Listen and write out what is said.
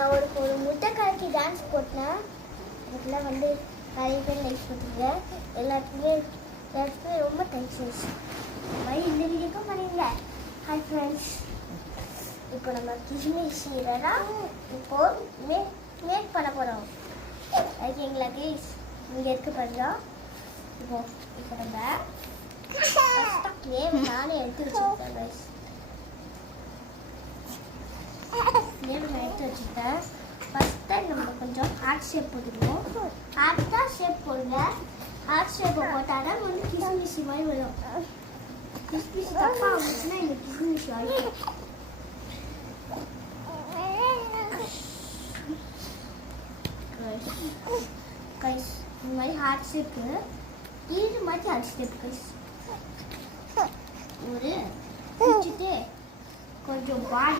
நான் ஒரு முட்டை கலக்கி டான்ஸ் போட்டேன். அதுக்கெல்லாம் வந்து நிறைய பேர் லைக் பண்ணுறீங்க. எல்லாத்துக்குமே ரொம்ப தேங்க்ஸ். மாதிரி இந்த வீடியோக்கும் பண்ணிங்க. ஹாய் ஃப்ரெண்ட்ஸ், இப்போ நம்ம கிஸ்மிஸ் இதெல்லாம் இப்போது மேக் பண்ண போகிறோம். ஓகேங்களா கைஸ்? இங்கே இருக்க பாருங்க. இப்போ நம்ம நானே எடுத்து வச்சுருக்கேன் கைஸ். நான் எடுத்து வச்சுட்டேன். ஃபஸ்ட்டு நம்ம கொஞ்சம் ஹார்ட் ஷேப் போட்டுக்குவோம். ஹார்ட்டாக ஷேப் போடுங்க. ஹார்ட் ஷேப்பை போட்டால் தான் வந்து கிஸ்மிஸ் மாதிரி வரும். கிஸ்மிஸ் தப்பாக வந்துச்சுன்னா இந்த கிஸ்மிஸ் ஆகிடும். கைஸ் இந்த மாதிரி ஹார்ட் ஷேப்பு இது மாதிரி ஹார்ட் ஷேப் கைஸ் ஒரு வச்சுட்டு கொஞ்சம் பாடி